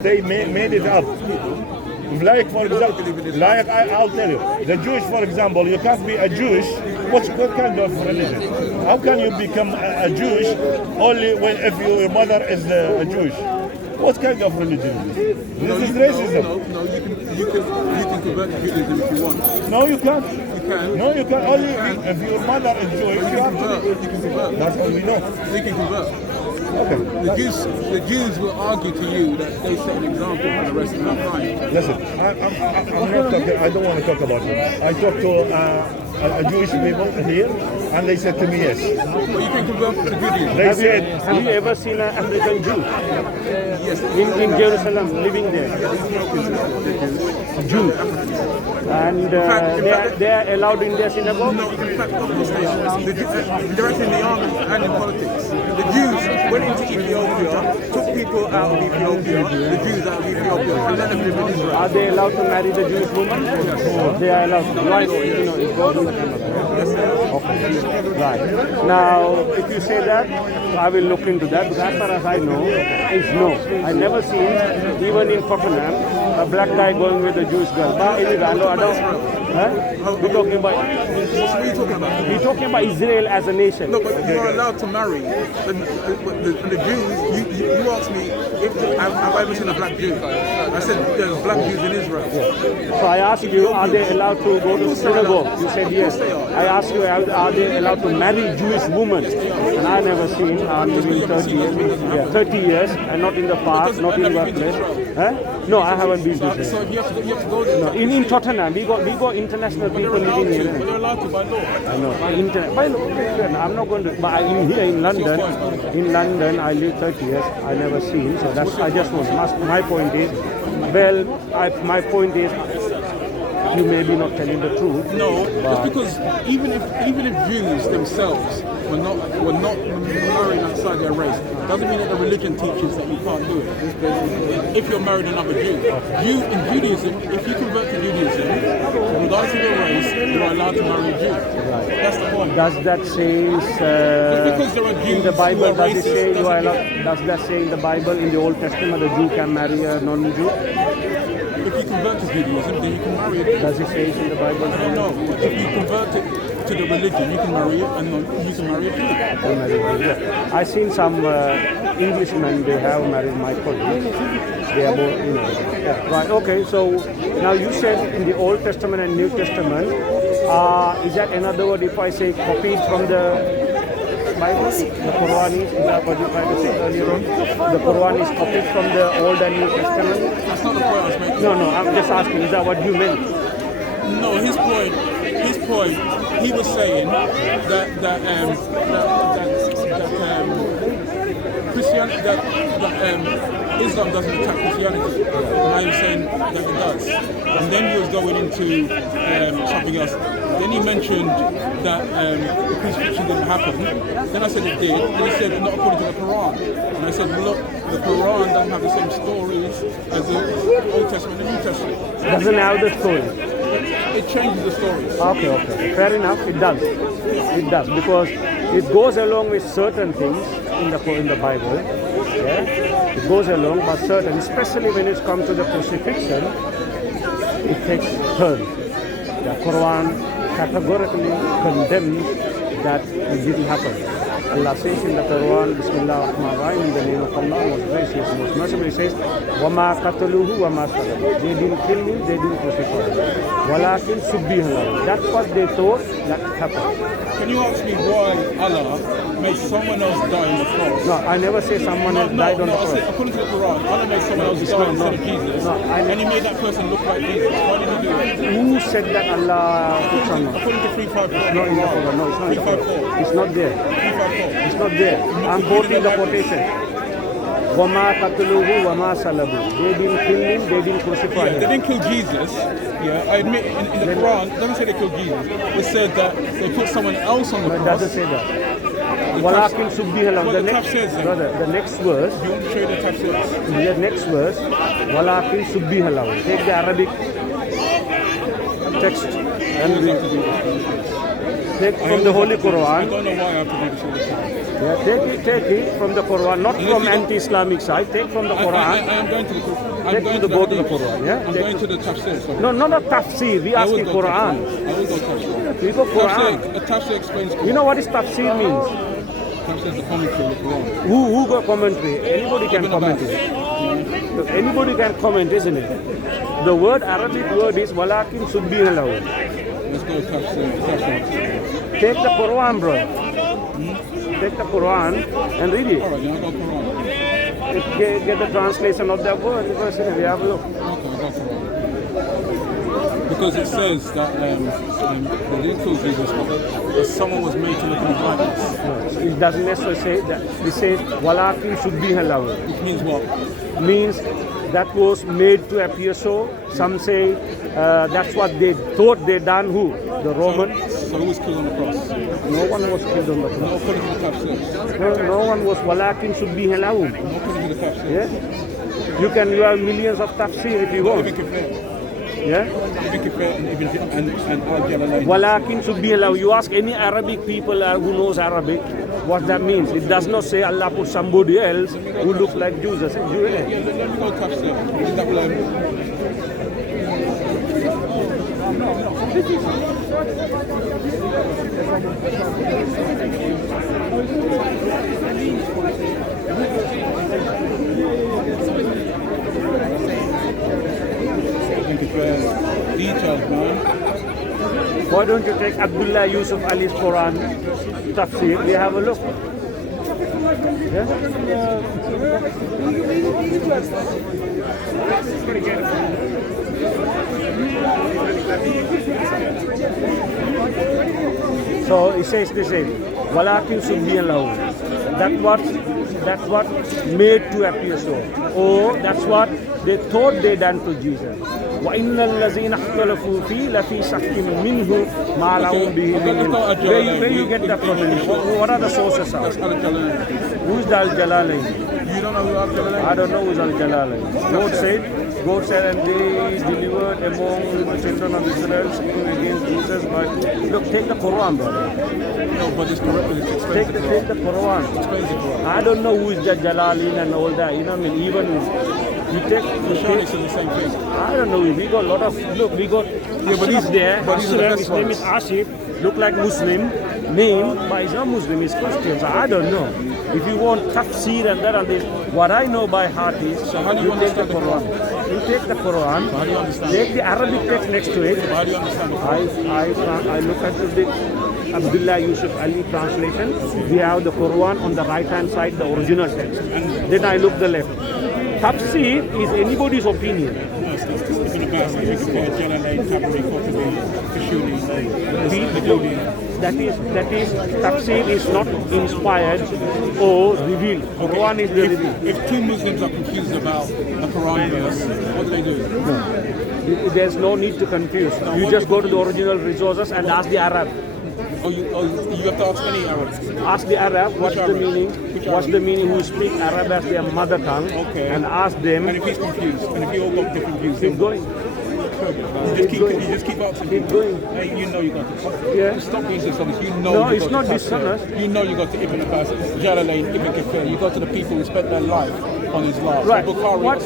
They made it up. Like for example, like I'll tell you, the Jewish, for example, you can't be a Jewish. What kind of religion? How can you become a Jewish only when if your mother is a Jewish? What kind of religion is this? This is racism. No, you can convert to Judaism if you want. No, you can't. You can. No, you can't. Only if your mother is Jewish. You can convert. You can convert. That's all we know. You can convert. Okay. The Jews will argue to you that they set an example for the rest of mankind. Listen, I'm not talking. I don't want to talk about it. I talked to a Jewish people here, and they said to me yes. But you can convert to Judaism. They said, Have you ever seen an African Jew Yes. in Jerusalem living there? Jew. And they are allowed in their synagogue? No, in fact, not in the States. They're actually in the army and in politics. The Jews went into Ethiopia, took people out of Ethiopia, the Jews out of Ethiopia, and let them live in Israel. Are they allowed to marry the Jewish woman? They are allowed to. Right, it goes in the camera. Yes, they are. Okay. Right. Now, if you say that, I will look into that. But as far as I know, is no. I never seen, even in Tottenham, a black guy going with a Jewish girl. But anyway, I don't. Huh? We're talking about. What are you talking about? We're talking about Israel as a nation. No, but you are allowed to marry. The Jews, you asked me, have I ever seen a black Jew? I said, there's black Jews in Israel. So I asked you, are they allowed to go to synagogue? You said yes. I asked you, are they allowed to marry Jewish women? And I never seen, I'm living 30 years, 30 years, and not in the past, not in workplace. Huh? No, I haven't been to Israel. So you have to go there. No, in Tottenham, we got international people living here. But they're allowed to by law. I know. By law, I'm not going to. But here in London, I live 30 years. I never seen. So that's. I just want. My point is, my point is, you may be not telling the truth. No, just because even if Jews themselves were not married outside their race, doesn't mean that the religion teaches that you can't do it. If you're married another Jew, in Judaism, if you convert to Judaism, regardless of your race, you are allowed to marry a Jew. Right. That's the point. Does that say because there are Jews in the Bible? who are Does it racist, say you are doesn't allowed? Does that say in the Bible in the Old Testament a Jew can marry a non-Jew? If you convert to Judaism, then you can marry it. Does it say it in the Bible? No, if you convert to the religion, you can marry it, and you can marry a Jew. I've seen some Englishmen, they have married my colleagues. They are both, yeah. Right, okay, so now you said in the Old Testament and New Testament, is that another word if I say copied from the Bible? The Quran is that what you tried to say earlier on? The Quran is copied from the Old and New Testament? That's not the point I was making. No, I'm just asking, is that what you meant? No, his point, he was saying that Islam doesn't attack Christianity. And I was saying that it does. And then he was going into something else. Then he mentioned that the crucifixion didn't happen. Then I said it did. And he said not according to the Quran. And I said, look, the Quran doesn't have the same stories as the Old Testament and New Testament. Doesn't have the story. It changes the stories. Okay. Fair enough, it does. It does, because it goes along with certain things in the Bible. Yeah? It goes along, but certain, especially when it comes to the crucifixion, it takes turn. The Quran categorically condemns that it didn't happen. Allah says in the Quran, Bismillah ar-Rahman ar-Rahim, in the name of Allah, most gracious, most merciful, He says, وَمَا قَتَلُوهُ وَمَا صَلَبُوهُ. They didn't kill him, they didn't crucify him. وَلَكِنْ سُبِّهَ لَهُ. That's what they thought that happened. Can you ask me why Allah made someone else die on the cross? No, I never say someone else died on the I cross. said, according to the Quran, Allah made someone else die instead of Jesus, and He made that person look like Jesus. Why did He do that? Who said that Allah put someone? According to 354. Not in the Quran. No, it's not in the Quran. It's not there. 354. It's not there. I'm quoting the quotation. وَمَا قَتْلُوهُ وَمَا صَلَبُوهُ. They didn't kill him, they didn't crucify They him. didn't kill Jesus. Yeah, I admit in the Quran, it doesn't say they killed Jesus. It said that they put someone else on the No, it cross. doesn't say that. وَلَكِنْ سُبِّهَ لَهُ. Well, The the next, taf says that. brother, the next verse, You want to show you the tafsirs? the next verse, وَلَكِنْ سُبِّهَ لَهُ. Take the Arabic text and read. Take from the Holy I Quran. don't know why I have to do this all the time. Yeah, take it from the Quran, not from anti-Islamic side. Take from the I Quran. am going to the I'm Take going to to go to the hadith. Quran. Yeah. I'm Take going to the tafsir. Sorry. No, not a tafsir. We I ask will the go Quran. tafsir. I will go tafsir. We go Quran. A tafsir explains Quran. You know what is tafsir means? Tafsir is the commentary of the Quran. Who got commentary? Anybody can Ibn comment Abbas. it. Look, anybody can comment, isn't it? The word Arabic word is walakin subbiha lahu. Let's go tafsir. Tafsir. Take the Quran, bro. Take the Quran and read it. All right, then I'll go Quran. Get the translation of that word. Because, we have a look. Okay, I'll go Quran. Because it says that they didn't kill Jesus, but that someone was made to look in his likeness. It doesn't necessarily say that. It says walakin subbiha lahu. Which means what? Means that was made to appear so. Some say that's what they thought they done. Who? The Romans. So who was killed on the cross? No one was killed on the cross. No, according to the tafsir. No one was walakin subbiha lahu. No, according to the tafsir. Yeah. You have millions of tafsir if you But want. Ibn Kathir. Yeah. Ibn Kathir and Al-Jalalain. Walakin subbiha lahu. You ask any Arabic people who knows Arabic what that means. It does not say Allah put somebody else who looks like Jesus. Yeah, let me go tafsir. That will, details, man. Why don't you take Abdullah Yusuf Ali's Quran tafsir? We have a look. So it says the same. Walakin subbiha lahu. That's what made to appear so. Or that's what they thought they done to Jesus. وَإِنَّ الَّذِينَ اخْتَلَفُوا فِيهِ لَفِي شَكٍّ مِّنْهُ مَا لَهُم بِهِ مِنْ عِلْمٍ. Where you get that from? What are the sources of? That's Al-Jalalain. Who's the Al-Jalalain? You don't know who Al-Jalalain is? I don't know who's Al-Jalalain. God said, and they delivered among the children of Israel speaking against Jesus. But look, take the Quran, brother. No, but it's correct. It explains the Quran. Take the Quran. Explains the Quran. I don't know who is the Jalalain and all that. You know what I mean? Even you take. Shani said the same thing. I don't know. We got a lot of. Look, we got. but Ashraf these- there. but these are the Ashraf, best his name is Asif. Look like Muslim name, but he's not Muslim. He's Christian. So I don't know. If you want tafsir and that and this, what I know by heart is So how do you take the understand the Quran. You take the Quran. How do you understand Take the Arabic text next to it. How do you understand the Quran? I look at the Abdullah Yusuf Ali translation. We have the Quran on the right hand side, the original text. Then I look the left. Tafsir is anybody's opinion. No, it's Ibn Abbas. You compare Jalalain, Tabari, Qurtubi, Kashuni, That is tafsir is not inspired or revealed. Quran is the revealed. If two Muslims are confused about a Quran verse, what do they do? There's no need to confuse. You just go to the original resources and ask the Arab. You have to ask any Arab. Ask the Arab what's the Arab? meaning. Which What's Arab? the meaning? Who speak Arab as their mother tongue? Okay. And ask them. And if he's confused, and if you all got different views, Keep going. you just keep asking. Keep going. Hey, you know you got this. Yeah. Stop being dishonest. You know No, you it's got not to Tafsir. dishonest. You know you got to Ibn Abbas, Jalalain, Ibn Kathir. You go to the people who spent their life on his life. Right. Bukhari, What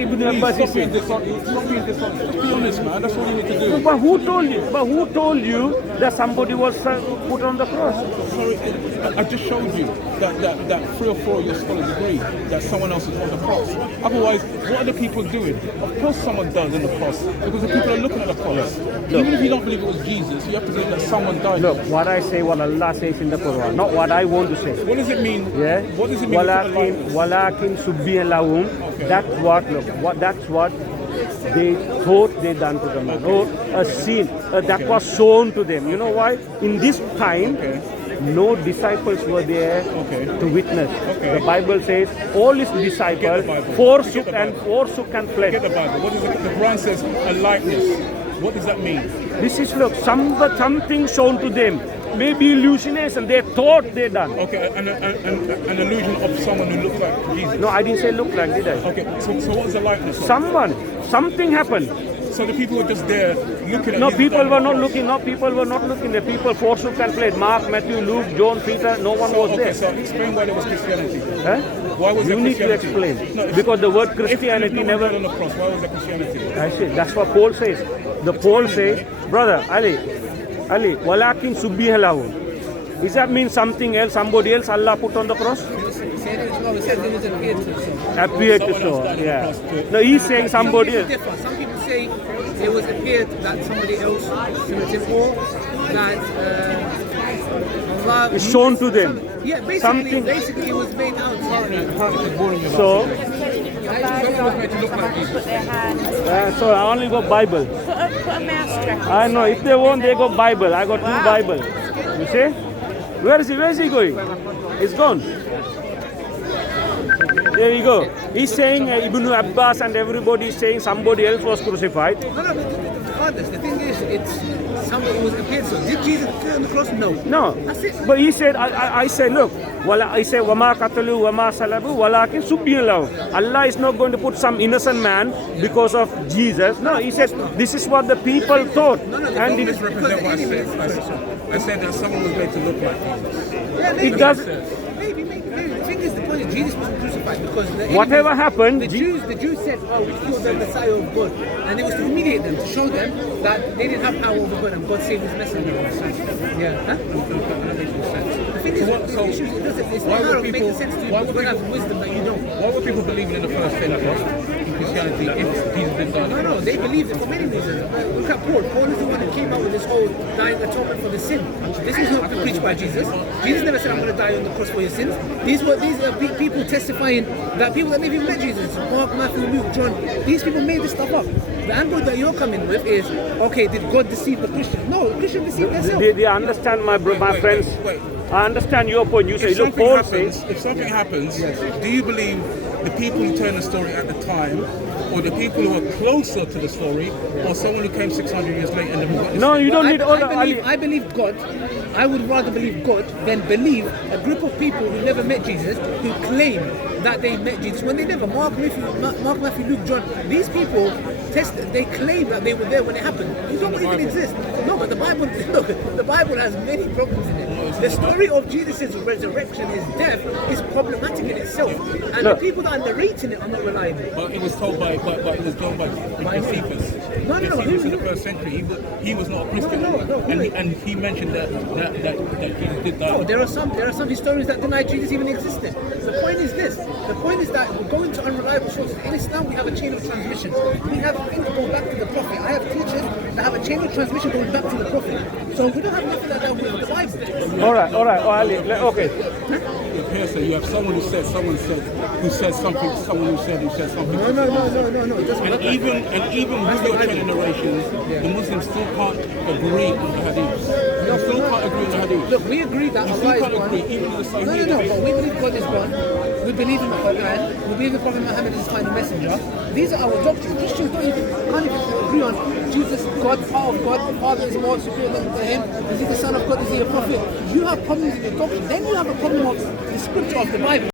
Ibn Please, Abbas is stop being saying? dishonest. Stop being dishonest. Just be honest, man. That's all you need to do. But who told you? But who told you that somebody was put on the cross? Sorry, I just showed you that 3 or 4 of your scholars agree that someone else is on the cross. Otherwise, what are the people doing? Of course someone died on the cross, because the people are looking at the cross. Even if you don't believe it was Jesus, you have to believe that someone died. Look, what I say, what Allah says in the Quran, not what I want to say. What does it mean? Yeah. What does it mean? Walakin subbiha lahum. Okay. That's what they thought they done to the man. Or a sin that was shown to them. You know why? In this time, no disciples were there to witness. Okay. The Bible says all his disciples Bible. forsook Get the and Get fled. the Bible. What is it? The Quran says a likeness. What does that mean? This is something shown to them. Maybe hallucination. They thought they done. Okay, an illusion of someone who looks like Jesus. No, I didn't say look like, did I? Okay, so what is the likeness of? Something happened. So the people were just there looking at No, his people dying were on the not cross. looking. No, people were not looking. The people forsook and played. Mark, Matthew, Luke, John, Peter. No one was Okay, there. so explain why there was Christianity. Huh? Why was You there need to Christianity? explain. No, if- Because the word if Christianity no one never. died on the cross, why was there Christianity? I see. That's what Paul says. The Paul says, brother Ali, walakin subbihalahu. Does that mean something else? Somebody else Allah put on the cross? Appeared to show. Yeah. No, he's saying somebody else. Some people say it was appeared that somebody else similar to or that Allah It's shown to them. Yeah, basically, Something- basically it was made out. So, Someone was made to look like Jesus. Put their hands, so I only got Bible. put a mouse trap. I know. If they won't, they got Bible. I got two Bible. You see? Where is he? Where is he going? He's gone. There you go. He's saying Ibn Abbas and everybody is saying somebody else was crucified. No, but regardless, the thing is, it's somebody who was appeared. So did Jesus appear on the cross? No. No. That's it. But he said, I said, look, I said, wama qatalu, wama salabu, walakin subbihin lahu. Allah is not going to put some innocent man because of Jesus. No, he said, this is what the people thought. And Don't it, misrepresent what I said. I said that someone was made to look like Jesus. Yeah, maybe. it does. Maybe. The thing is, the point is, Jesus wasn't crucified because the Whatever enemies- happened, the Jews said, "Oh, we killed the Messiah of God," and it was to humiliate them, to show them that they didn't have power over God and God saved His messenger. Yeah. Huh? The thing is, it's why not would making people- sense to you. why would God has people- wisdom that you don't. Why were people believing in the first Pentecost in Christianity if Jesus didn't die? No, they believed it for many reasons. Look at Paul. Paul is the one who came out with this whole dying atonement for the sin. This was not preached by Jesus. Jesus never said, "I'm going to die on the cross for your sins." These are people testifying that people that never even met Jesus, Mark, Matthew, Luke, John, these people made this stuff up. The angle that you're coming with is, okay, did God deceive the Christians? No, Christians deceived themselves. they understand my friends. wait. I understand your point. You say, If look, something Paul happens, says, if something happens, do you believe the people who turned the story at the time, or the people who are closer to the story, or someone who came 600 years later and then witnessed no, it? you don't need all the I believe God. I would rather believe God than believe a group of people who never met Jesus, who claim that they met Jesus when they never. Mark, Matthew, Luke, John. These people they claim that they were there when it happened. You don't even exist. No, but the Bible. Look, the Bible has many problems in it. The story of Jesus' resurrection, his death, is problematic in itself, and Look. the people that are narrating it are not reliable. But it was told by it was done by Josephus. No. Josephus in the first century. He was not a Christian, No. and he mentioned that Jesus did die. No, there are some historians that deny Jesus even existed. The point is this. The point is that we're going to unreliable sources. In Islam, we have a chain of transmission. We have things that go back to the Prophet. I have teachers that have a chain of transmission going back to the Prophet. So we don't have nothing like that with the Bible. all right. Oh, Ali, okay. Here, so you have someone who said something, someone who said something. No. It doesn't And work like even with your chain of narrations, the Muslims still can't agree on the hadith. You still can't agree on the hadith. Look, we agree that You Allah still is can't one. agree, even with the Sahih. No, but we believe God is one. We believe in the Quran. We believe the Prophet Muhammad is his final messenger. These are our doctrines. Christians can't even agree on Jesus, God, part of God, the Father is more superior than him. Is he the Son of God? Is he a prophet? You have problems in your doctrine. Then you have a problem of the scripture of the Bible.